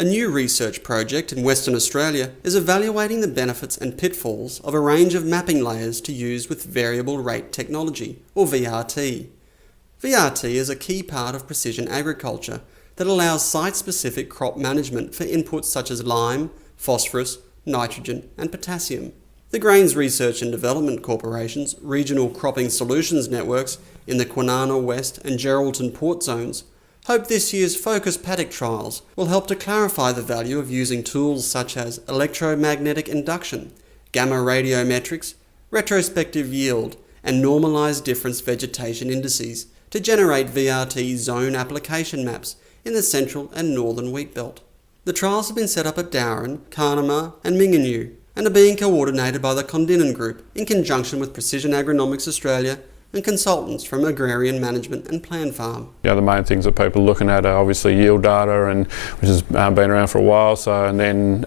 A new research project in Western Australia is evaluating the benefits and pitfalls of a range of mapping layers to use with variable rate technology, or VRT. VRT is a key part of precision agriculture that allows site-specific crop management for inputs such as lime, phosphorus, nitrogen and potassium. The Grains Research and Development Corporation's regional cropping solutions networks in the Kwinana West and Geraldton port zones hope this year's focus paddock trials will help to clarify the value of using tools such as electromagnetic induction, gamma radiometrics, retrospective yield, and normalised difference vegetation indices to generate VRT zone application maps in the central and northern wheat belt. The trials have been set up at Dowerin, Carnamah and Mingenew and are being coordinated by the Condinin Group in conjunction with Precision Agronomics Australia and consultants from Agrarian Management and Plan Farm. The main things that people are looking at are obviously yield data, which has been around for a while, and then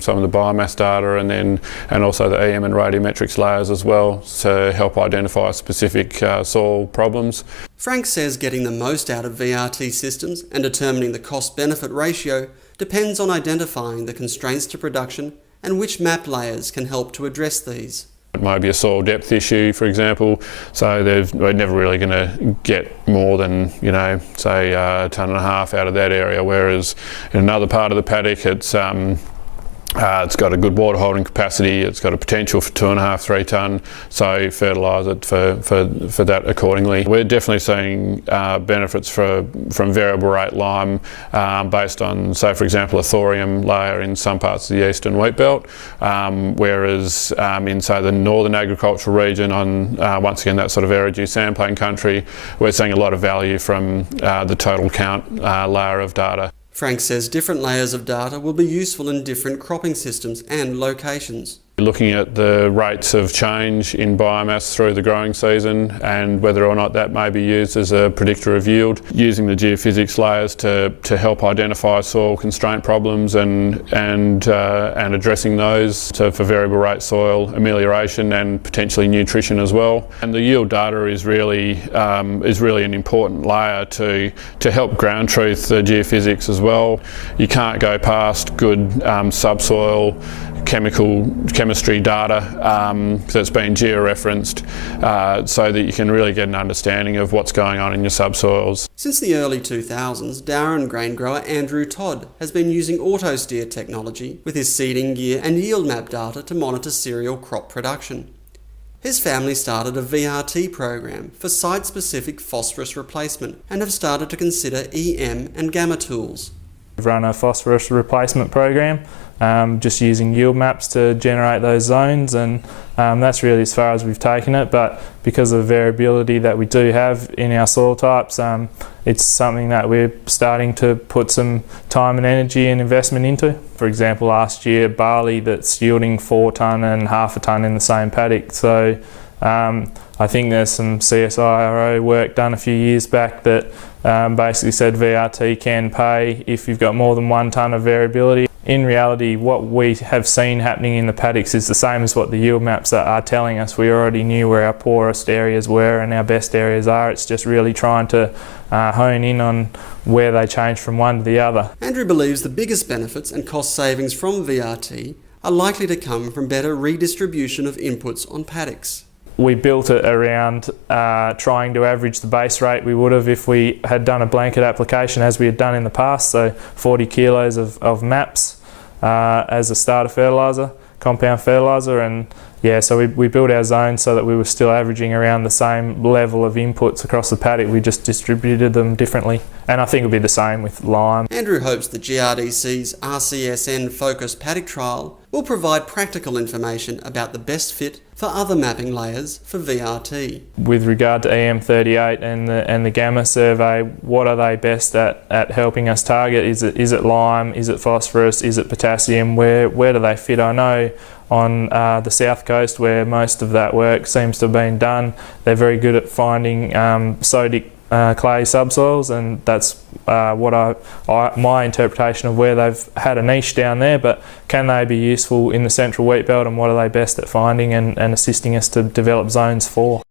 some of the biomass data, and also the EM and radiometrics layers as well to help identify specific soil problems. Frank says getting the most out of VRT systems and determining the cost-benefit ratio depends on identifying the constraints to production and which map layers can help to address these. It might be a soil depth issue, for example, so we're never really going to get more than, say a tonne and a half out of that area, whereas in another part of the paddock it's got a good water holding capacity, it's got a potential for 2.5, 3 tonne, so fertilise it for that accordingly. We're definitely seeing benefits from variable rate lime based on, say for example, a thorium layer in some parts of the eastern wheat belt, whereas in say the northern agricultural region on once again that sort of arid sandplain country, we're seeing a lot of value from the total count layer of data. Frank says different layers of data will be useful in different cropping systems and locations. Looking at the rates of change in biomass through the growing season and whether or not that may be used as a predictor of yield. Using the geophysics layers to help identify soil constraint problems and addressing those for variable rate soil amelioration and potentially nutrition as well. And the yield data is really an important layer to help ground truth the geophysics as well. You can't go past good subsoil chemistry data that's been geo-referenced so that you can really get an understanding of what's going on in your subsoils. Since the early 2000s, Dowerin grain grower Andrew Todd has been using auto-steer technology with his seeding gear and yield map data to monitor cereal crop production. His family started a VRT program for site-specific phosphorus replacement and have started to consider EM and gamma tools. We've run a phosphorus replacement program, just using yield maps to generate those zones, and that's really as far as we've taken it, but because of the variability that we do have in our soil types, it's something that we're starting to put some time and energy and investment into. For example, last year barley that's yielding 4 tonne and half a tonne in the same paddock, so I think there's some CSIRO work done a few years back that basically said VRT can pay if you've got more than 1 tonne of variability. In reality, what we have seen happening in the paddocks is the same as what the yield maps are telling us. We already knew where our poorest areas were and our best areas are. It's just really trying to hone in on where they change from one to the other. Andrew believes the biggest benefits and cost savings from VRT are likely to come from better redistribution of inputs on paddocks. We built it around trying to average the base rate we would have if we had done a blanket application as we had done in the past, so 40 kilos of MAPS as a starter fertiliser, compound fertiliser, and yeah, so we built our zones so that we were still averaging around the same level of inputs across the paddock. We just distributed them differently, and I think it'll be the same with lime. Andrew hopes the GRDC's RCSN Focus Paddock Trial will provide practical information about the best fit for other mapping layers for VRT. With regard to EM38 and the Gamma survey, what are they best at helping us target? Is it lime? Is it phosphorus? Is it potassium? Where do they fit? I know on the south coast where most of that work seems to have been done, they're very good at finding sodic clay subsoils, and that's my interpretation of where they've had a niche down there. But can they be useful in the central wheat belt, and what are they best at finding and assisting us to develop zones for?